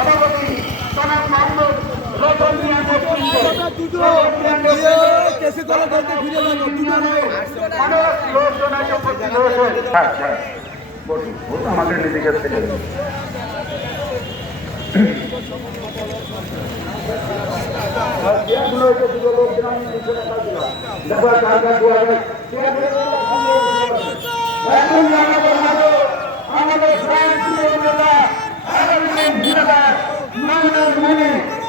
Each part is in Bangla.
সভাপতি সনাত মাহমুদ রতন মিয়া নেতৃত্বে কেসে দলে দলে ফিরে যাব দুটো নয়। অনেক লোকজন উপস্থিত হয়েছে হ্যাঁ হ্যাঁ বলুন বলুন আমাদের নিজেকে থেকে। আমাদের মাঝে আমাদের প্রাণপ্রিয় নেতা আগামী দিনদার মাননীয় মনি মানসিক প্রার্থী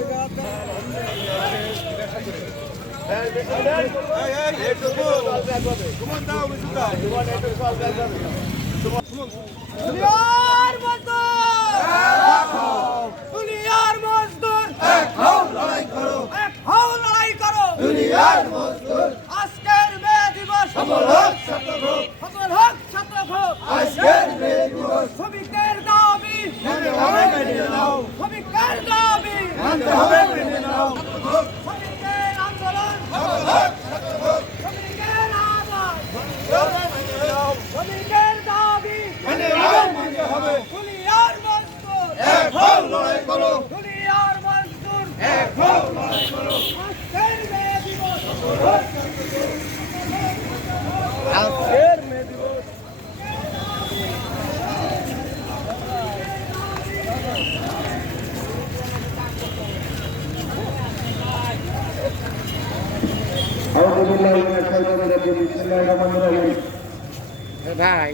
দুনিয়ার মজদুর! দুনিয়ার মজদুর! এক হও লড়াই করো! এক হও লড়াই করো দুনিয়ার মজদুর আজকের মে দিবস সফল হোক ছাত্র সফল হোক ছাত্র আজকের মে দিবস। শ্রমিকের দাবি। মানতে হবে মেনে নাও। শ্রমিকের দাবি। মানতে হবে মেনে নাও শ্রমিকের আন্দোলন সফল হোক ছাত্র ভোগ শ্রমিকের আওয়াজ শ্রমিকের দাবি দুনিয়ার মজদুর এক হও লড়াই করো দুনিয়ার মজদুর। এক হও লড়াই করো আজকের মে দিবস। আজকের মে দিবস ভাই